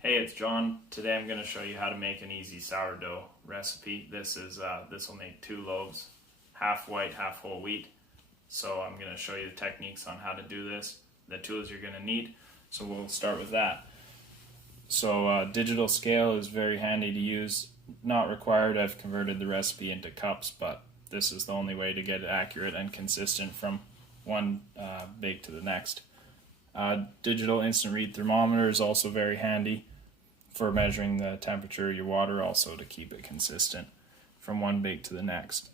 Hey, it's John. Today I'm going to show you how to make an easy sourdough recipe. This will make 2 loaves, half white, half whole wheat. So I'm going to show you the techniques on how to do this, the tools you're going to need. So we'll start with that. So digital scale is very handy to use. Not required. I've converted the recipe into cups, but this is the only way to get it accurate and consistent from one bake to the next. Digital instant read thermometer is also very handy for measuring the temperature of your water, also to keep it consistent from one bake to the next.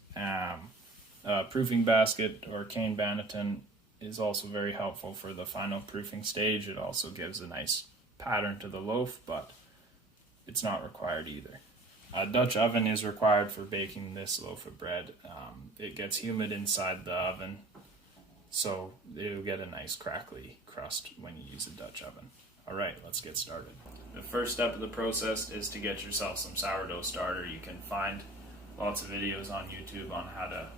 Proofing basket or cane banneton is also very helpful for the final proofing stage. It also gives a nice pattern to the loaf, but it's not required either. A Dutch oven is required for baking this loaf of bread. It gets humid inside the oven, so it'll get a nice crackly crust when you use a Dutch oven. Alright, let's get started. The first step of the process is to get yourself some sourdough starter. You can find lots of videos on YouTube on how to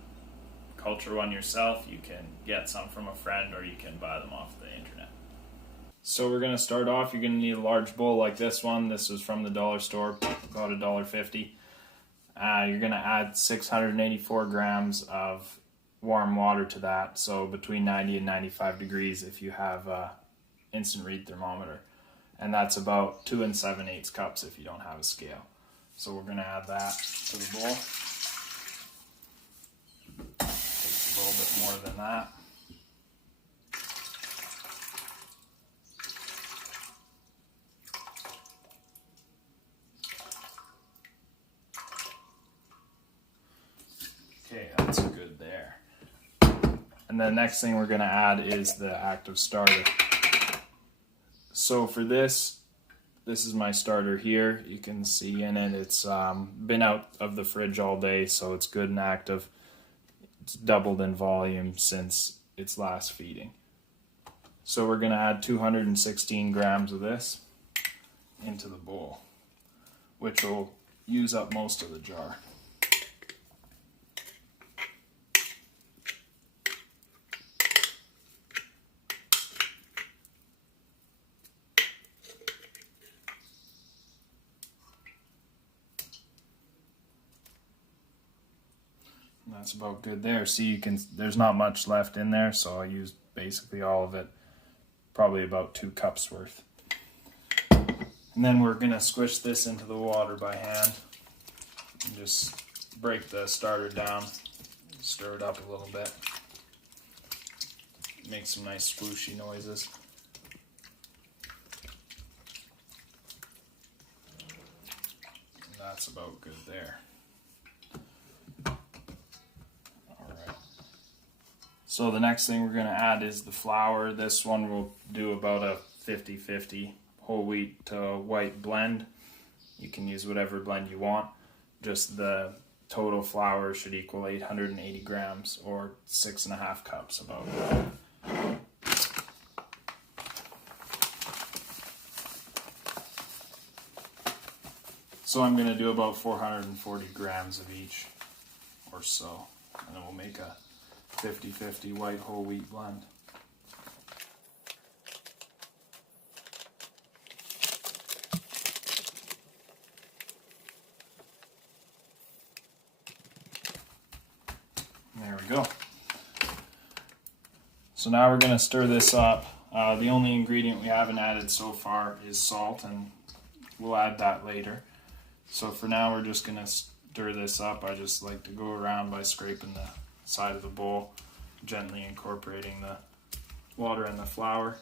culture one yourself. You can get some from a friend, or you can buy them off the internet. So we're going to start off. You're going to need a large bowl like this one. This is from the dollar store, about $1.50. You're going to add 684 grams of warm water to that, so between 90 and 95 degrees if you have a instant read thermometer, and that's about 2 7/8 cups if you don't have a scale. So we're going to add that to the bowl. Takes a little bit more than that. Okay, that's good there. And the next thing we're going to add is the active starter. So for this is my starter here. You can see in it, it's been out of the fridge all day, so it's good and active. It's doubled in volume since its last feeding. So we're going to add 216 grams of this into the bowl, which will use up most of the jar. That's about good there. See, there's not much left in there, so I used basically all of it, probably about 2 cups worth. And then we're going to squish this into the water by hand and just break the starter down, stir it up a little bit, make some nice swooshy noises. And that's about good there. So the next thing we're going to add is the flour. This one will do about a 50-50 whole wheat to white blend. You can use whatever blend you want. Just the total flour should equal 880 grams or 6.5 cups about. So I'm going to do about 440 grams of each or so, and then we'll make a 50-50 white whole wheat blend. There we go. So now we're going to stir this up. The only ingredient we haven't added so far is salt, and we'll add that later. So for now we're just going to stir this up. I just like to go around by scraping the side of the bowl, gently incorporating the water and the flour,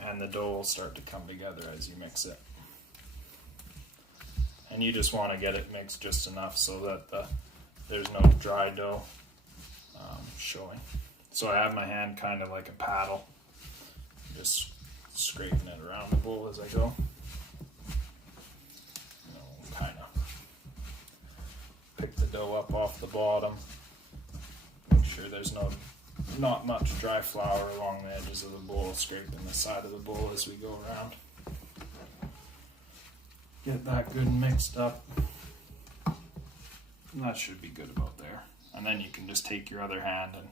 and the dough will start to come together as you mix it. And you just want to get it mixed just enough so that there's no dry dough showing. So I have my hand kind of like a paddle, just scraping it around the bowl as I go. Kind of pick the dough up off the bottom. Make sure there's not much dry flour along the edges of the bowl, scraping the side of the bowl as we go around. Get that good and mixed up. And that should be good about there. And then you can just take your other hand and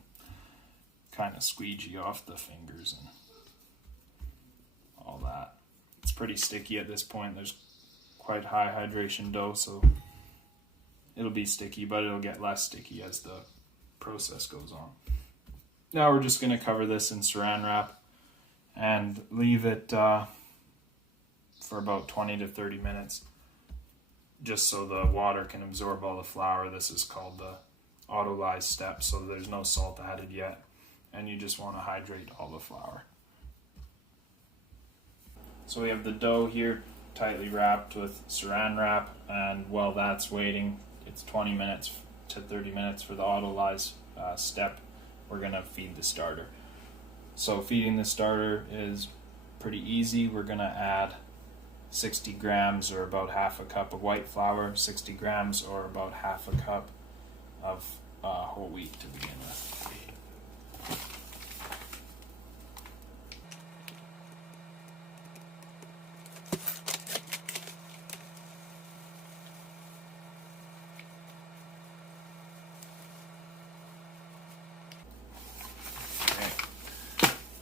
kind of squeegee off the fingers and all that. It's pretty sticky at this point. There's quite high hydration dough, so it'll be sticky, but it'll get less sticky as the process goes on. Now we're just going to cover this in saran wrap and leave it for about 20 to 30 minutes, just so the water can absorb all the flour. This is called the autolyze step, so there's no salt added yet, and you just want to hydrate all the flour. So we have the dough here tightly wrapped with saran wrap, and while that's waiting, it's 20 minutes to 30 minutes for the autolyze step, we're going to feed the starter. So feeding the starter is pretty easy. We're going to add 60 grams or about half a cup of white flour, 60 grams or about half a cup of whole wheat to begin with.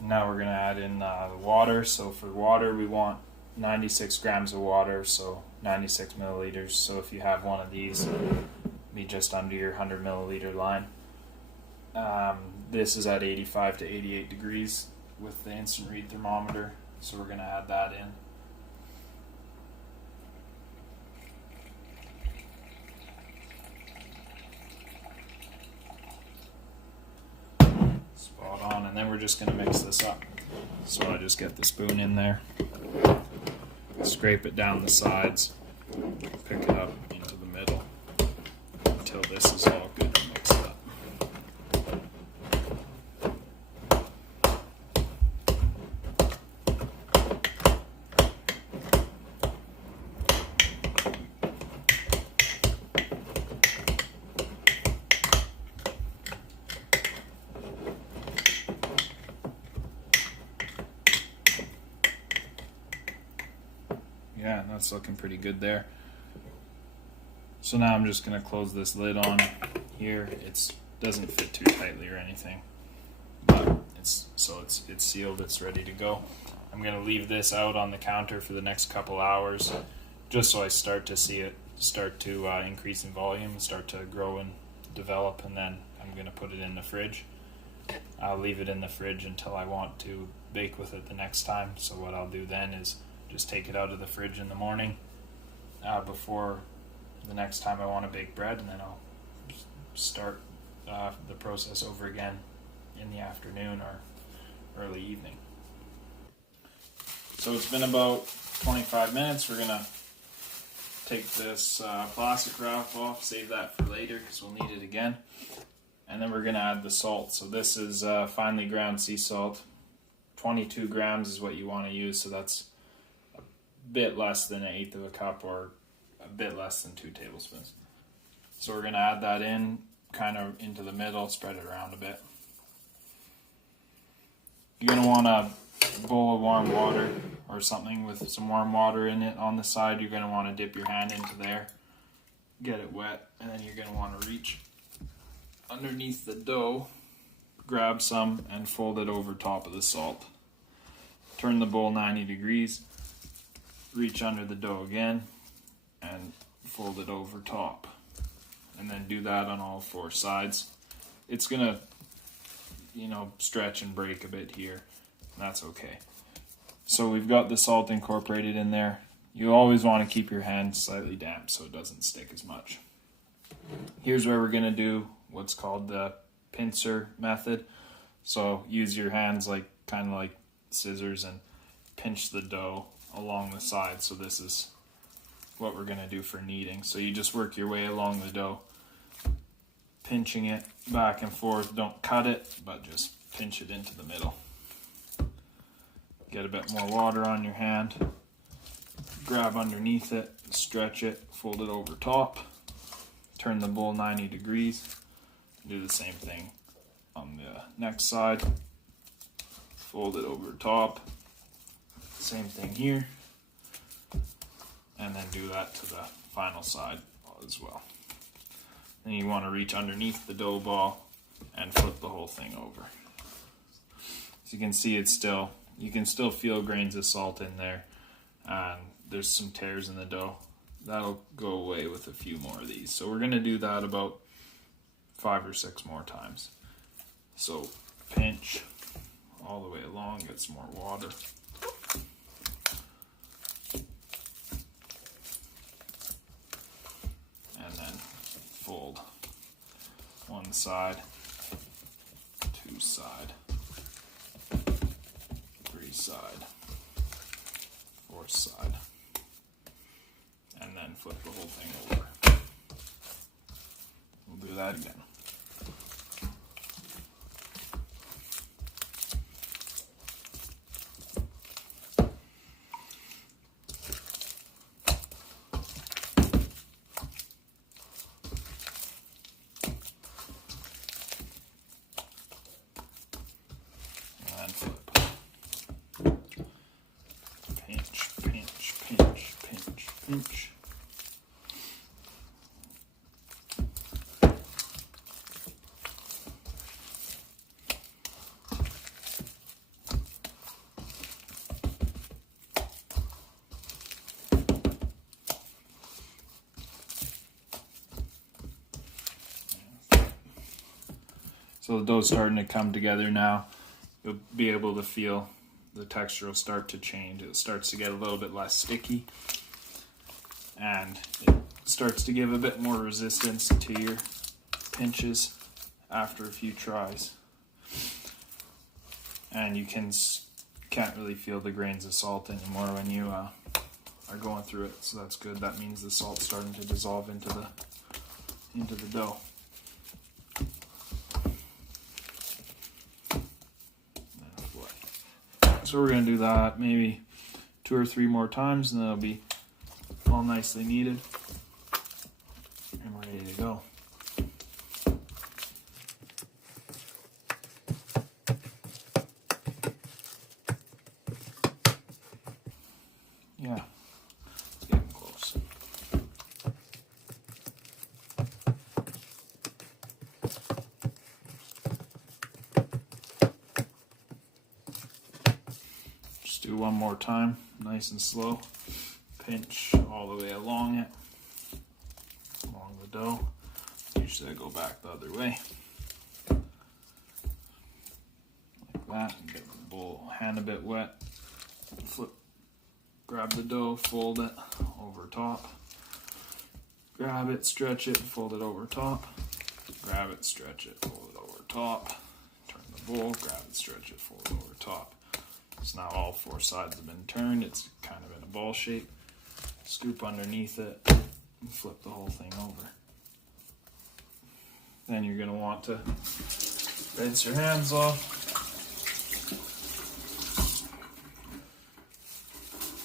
Now we're going to add in the water. So for water, we want 96 grams of water, so 96 milliliters. So if you have one of these, be just under your 100 milliliter line. This is at 85 to 88 degrees with the instant read thermometer, so we're going to add that in. Spot on, and then we're just going to mix this up. So I just get the spoon in there, scrape it down the sides, pick it up into the middle until this is all good and mixed up. Yeah, that's looking pretty good there. So now I'm just going to close this lid on here. It doesn't fit too tightly or anything, but it's sealed. It's ready to go. I'm going to leave this out on the counter for the next couple hours, just so I start to see it start to increase in volume, start to grow and develop, and then I'm going to put it in the fridge. I'll leave it in the fridge until I want to bake with it the next time. So what I'll do then is just take it out of the fridge in the morning before the next time I want to bake bread, and then I'll start the process over again in the afternoon or early evening. So it's been about 25 minutes. We're going to take this plastic wrap off, save that for later because we'll need it again. And then we're going to add the salt. So this is finely ground sea salt. 22 grams is what you want to use, so that's a bit less than 1/8 of a cup, or a bit less than 2 tablespoons. So we're going to add that in, kind of into the middle, spread it around a bit. You're going to want a bowl of warm water or something with some warm water in it on the side. You're going to want to dip your hand into there, get it wet, and then you're going to want to reach underneath the dough, grab some, and fold it over top of the salt. Turn the bowl 90 degrees, reach under the dough again, and fold it over top. And then do that on all 4 sides. It's gonna, stretch and break a bit here. That's okay. So we've got the salt incorporated in there. You always want to keep your hand slightly damp so it doesn't stick as much. Here's where we're gonna do what's called the pincer method. So use your hands kind of like scissors and pinch the dough along the side. So this is what we're going to do for kneading. So you just work your way along the dough, pinching it back and forth. Don't cut it, but just pinch it into the middle. Get a bit more water on your hand, grab underneath it, stretch it, fold it over top, turn the bowl 90 degrees, do the same thing on the next side, fold it over top, same thing here, and then do that to the final side as well. Then you want to reach underneath the dough ball and flip the whole thing over. As you can see, you can still feel grains of salt in there, and there's some tears in the dough. That'll go away with a few more of these. So we're going to do that about 5 or 6 more times. So pinch all the way along, get some more water. And then fold one side, 2 side, 3 side, 4 side, and then flip the whole thing over. We'll do that again. And flip. Pinch, pinch, pinch, pinch, pinch. So the dough's starting to come together now. You'll be able to feel the texture will start to change. It starts to get a little bit less sticky, and it starts to give a bit more resistance to your pinches after a few tries. And you can't really feel the grains of salt anymore when you are going through it. So that's good. That means the salt's starting to dissolve into the dough. So we're going to do that maybe 2 or 3 more times, and then it'll be all nicely kneaded and ready to go. Yeah, it's getting close. Do one more time, nice and slow. Pinch all the way along the dough. Usually I go back the other way. Like that, and get the hand a bit wet. Flip, grab the dough, fold it over top. Grab it, stretch it, fold it over top. Grab it, stretch it, fold it over top. Turn the bowl, grab it, stretch it, fold it over top. So now all 4 sides have been turned. It's kind of in a ball shape. Scoop underneath it and flip the whole thing over. Then you're going to want to rinse your hands off.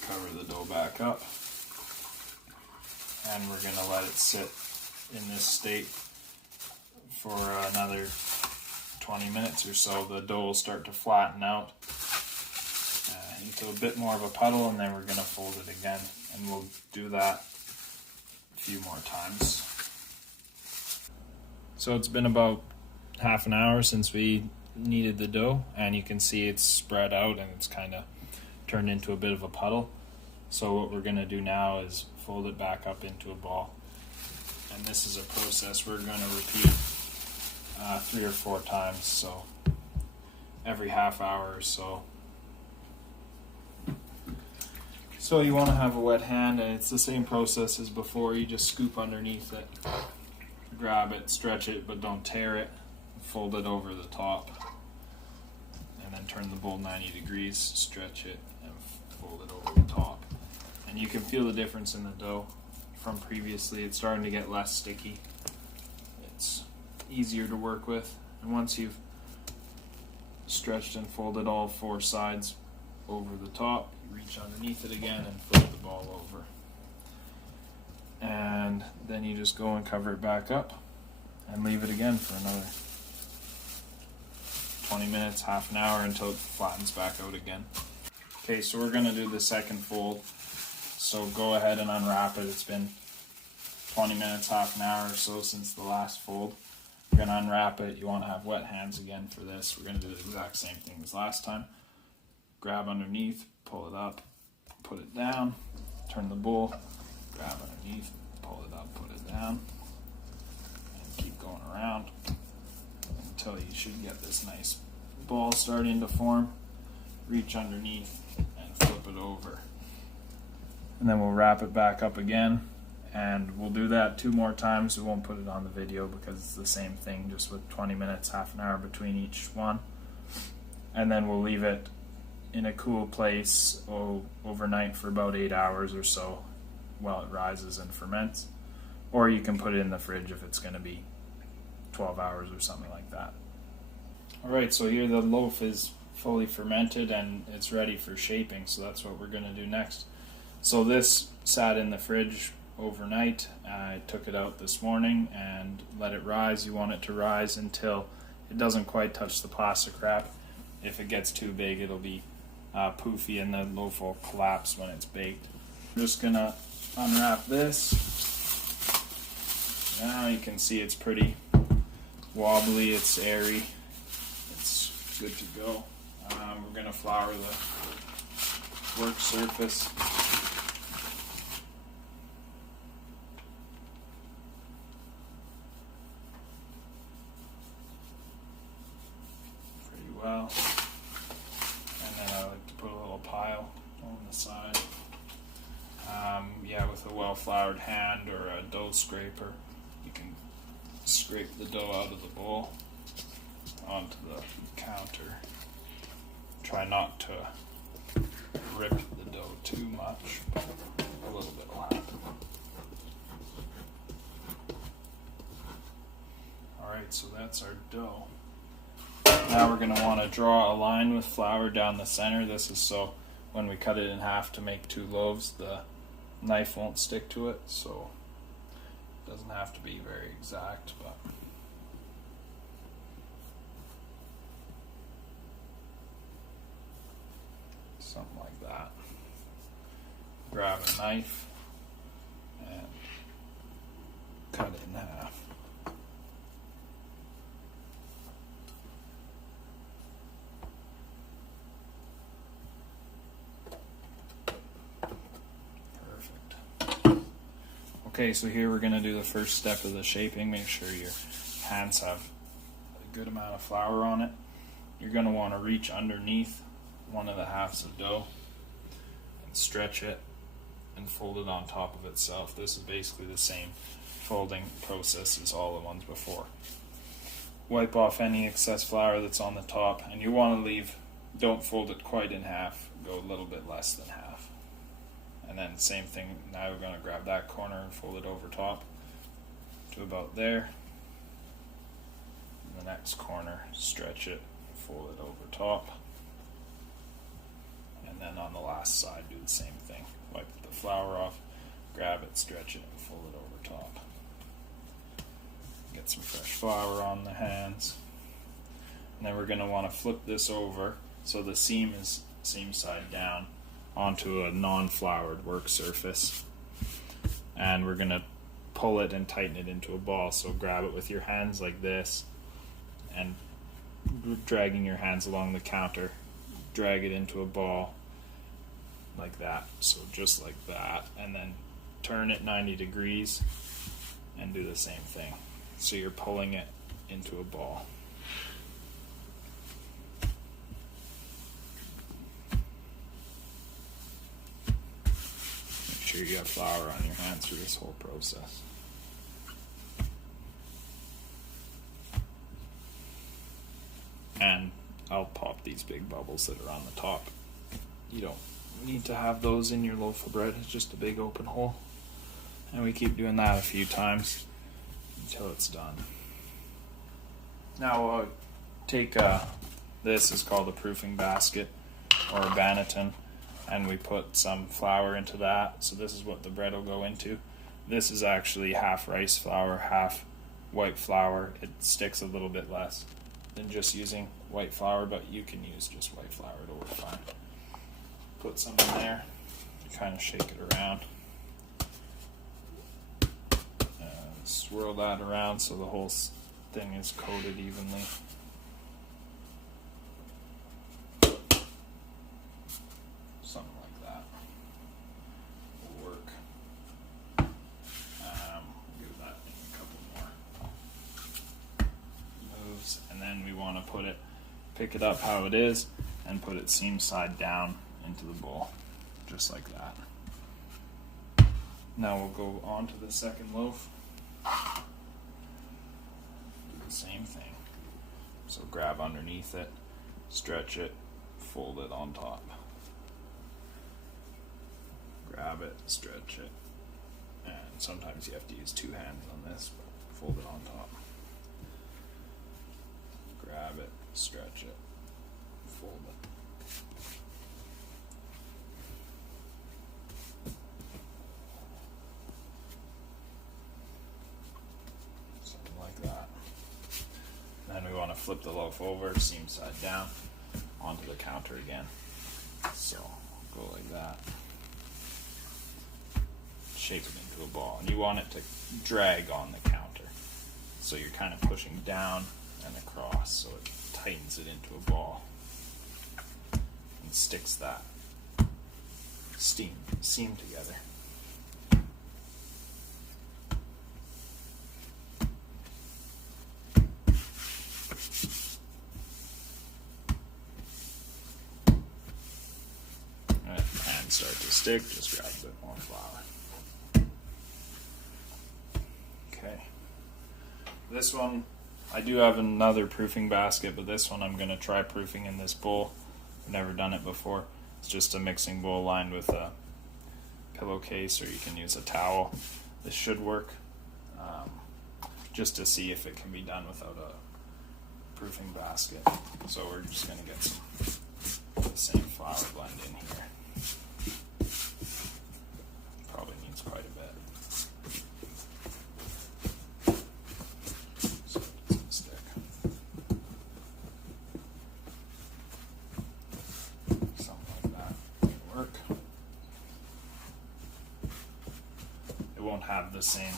Cover the dough back up. And we're going to let it sit in this state for another 20 minutes or so. The dough will start to flatten out into a bit more of a puddle, and then we're going to fold it again, and we'll do that a few more times. So it's been about half an hour since we kneaded the dough, and you can see it's spread out and it's kind of turned into a bit of a puddle. So what we're going to do now is fold it back up into a ball, and this is a process we're going to repeat 3 or 4 times, so every half hour or so. So you want to have a wet hand, and it's the same process as before. You just scoop underneath it, grab it, stretch it, but don't tear it, fold it over the top, and then turn the bowl 90 degrees, stretch it, and fold it over the top. And you can feel the difference in the dough from previously. It's starting to get less sticky. It's easier to work with, and once you've stretched and folded all 4 sides over the top, you reach underneath it again and flip the ball over. And then you just go and cover it back up and leave it again for another 20 minutes, half an hour, until it flattens back out again. Okay, so we're going to do the second fold. So go ahead and unwrap it. It's been 20 minutes, half an hour or so since the last fold. We're going to unwrap it. You want to have wet hands again for this. We're going to do the exact same thing as last time. Grab underneath, pull it up, put it down, turn the bowl, grab underneath, pull it up, put it down, and keep going around until you should get this nice ball starting to form. Reach underneath and flip it over. And then we'll wrap it back up again, and we'll do that 2 more times. We won't put it on the video because it's the same thing, just with 20 minutes, half an hour between each one. And then we'll leave it in a cool place overnight for about 8 hours or so while it rises and ferments. Or you can put it in the fridge if it's going to be 12 hours or something like that. Alright, so here the loaf is fully fermented and it's ready for shaping, so that's what we're going to do next. So this sat in the fridge overnight. I took it out this morning and let it rise. You want it to rise until it doesn't quite touch the plastic wrap. If it gets too big, it'll be poofy and the loaf will collapse when it's baked. I'm just going to unwrap this. Now you can see it's pretty wobbly, it's airy, it's good to go. We're going to flour the work surface. Pretty well. And then I like to put a little pile on the side. Yeah, with a well-floured hand or a dough scraper, you can scrape the dough out of the bowl onto the counter. Try not to rip the dough too much, but a little bit will happen. Alright, so that's our dough. Now we're going to want to draw a line with flour down the center. This is so when we cut it in half to make 2 loaves, the knife won't stick to it, so it doesn't have to be very exact, but something like that. Grab a knife and cut it in half. Okay, so here we're going to do the first step of the shaping. Make sure your hands have a good amount of flour on it. You're going to want to reach underneath one of the halves of dough and stretch it and fold it on top of itself. This is basically the same folding process as all the ones before. Wipe off any excess flour that's on the top, and you want to leave, don't fold it quite in half, go a little bit less than half. And then same thing, now we're going to grab that corner and fold it over top to about there. And the next corner, stretch it, fold it over top. And then on the last side, do the same thing. Wipe the flour off, grab it, stretch it, and fold it over top. Get some fresh flour on the hands. And then we're going to want to flip this over so the seam is seam side down onto a non-floured work surface, and we're going to pull it and tighten it into a ball. So grab it with your hands like this and dragging your hands along the counter, drag it into a ball like that, so just like that, and then turn it 90 degrees and do the same thing, so you're pulling it into a ball. Sure you have flour on your hands for this whole process. And I'll pop these big bubbles that are on the top. You don't need to have those in your loaf of bread, it's just a big open hole. And we keep doing that a few times until it's done. Now we'll take this is called a proofing basket or a banneton, and we put some flour into that. So this is what the bread will go into. This is actually half rice flour, half white flour. It sticks a little bit less than just using white flour, but you can use just white flour, it'll work fine. Put some in there, kind of shake it around. Swirl that around so the whole thing is coated evenly. Something like that. pick it up how it is and put it seam side down into the bowl, just like that. Now we'll go on to the second loaf. Do the same thing. So grab underneath it, stretch it, fold it on top. Grab it, stretch it, and sometimes you have to use two hands on this, but fold it on top. Grab it, stretch it, fold it. Something like that. Then we want to flip the loaf over, seam side down, onto the counter again. So go like that. Shape it into a ball, and you want it to drag on the counter. So you're kind of pushing down and across, so it tightens it into a ball and sticks that seam together. And if the hands start to stick, just grab a bit more flour. Okay. This one, I do have another proofing basket, but this one I'm going to try proofing in this bowl. I've never done it before. It's just a mixing bowl lined with a pillowcase, or you can use a towel. This should work, just to see if it can be done without a proofing basket. So we're just going to get some the same flour blend in here. Probably needs quite a bit. Have the same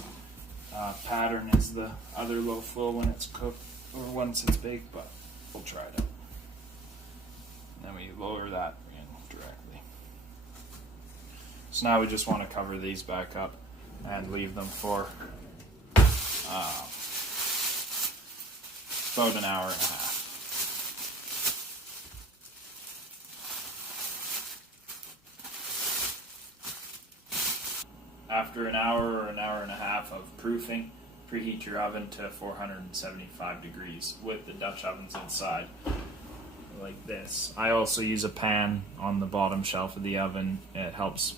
pattern as the other loaf will when it's cooked or once it's baked, but we'll try it out. And then we lower that in directly. So now we just want to cover these back up and leave them for about an hour and a half. After an hour or an hour and a half of proofing, preheat your oven to 475 degrees with the Dutch ovens inside, like this. I also use a pan on the bottom shelf of the oven. It helps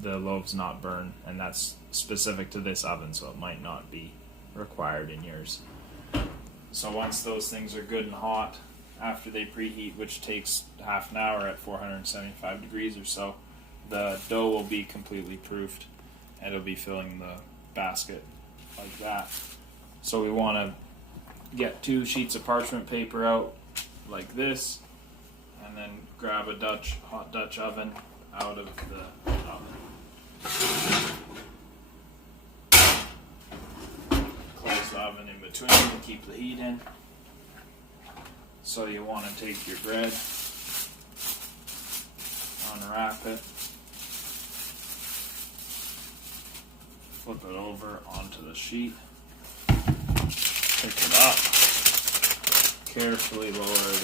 the loaves not burn, and that's specific to this oven, so it might not be required in yours. So once those things are good and hot, after they preheat, which takes half an hour at 475 degrees or so, the dough will be completely proofed. And it'll be filling the basket like that. So we want to get 2 sheets of parchment paper out like this, and then grab a hot Dutch oven out of the oven. Close the oven in between to keep the heat in. So you want to take your bread, unwrap it, flip it over onto the sheet, pick it up, carefully lower it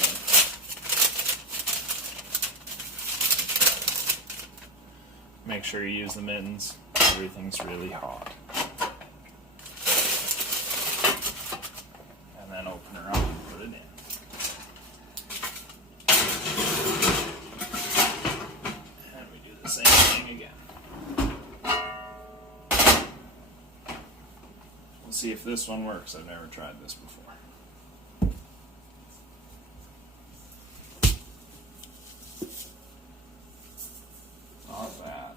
in. Make sure you use the mittens, everything's really hot. And then open her up and put it in. And we do the same thing again. See if this one works. I've never tried this before. Not bad.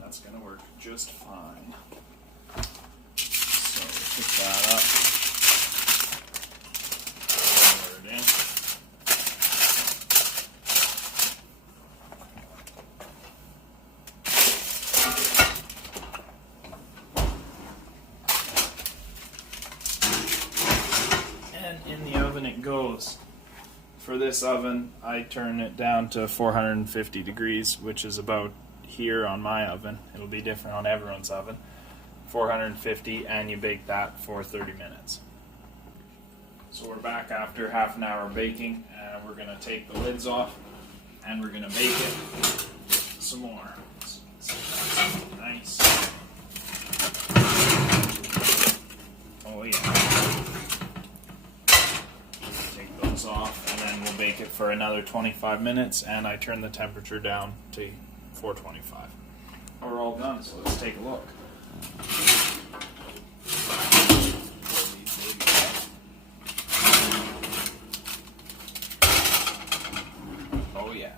That's going to work just fine. So pick that up. Lower it in. In the oven it goes. For this oven, I turn it down to 450 degrees, which is about here on my oven. It'll be different on everyone's oven. 450, and you bake that for 30 minutes. So we're back after half an hour baking, and we're going to take the lids off and we're going to bake it some more. Nice. Oh yeah. Take those off and then we'll bake it for another 25 minutes, and I turn the temperature down to 425. We're all done, so let's take a look. Oh yeah.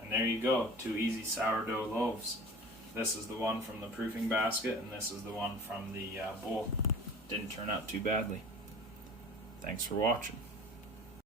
And there you go, 2 easy sourdough loaves. This is the one from the proofing basket, and this is the one from the bowl. Didn't turn out too badly. Thanks for watching.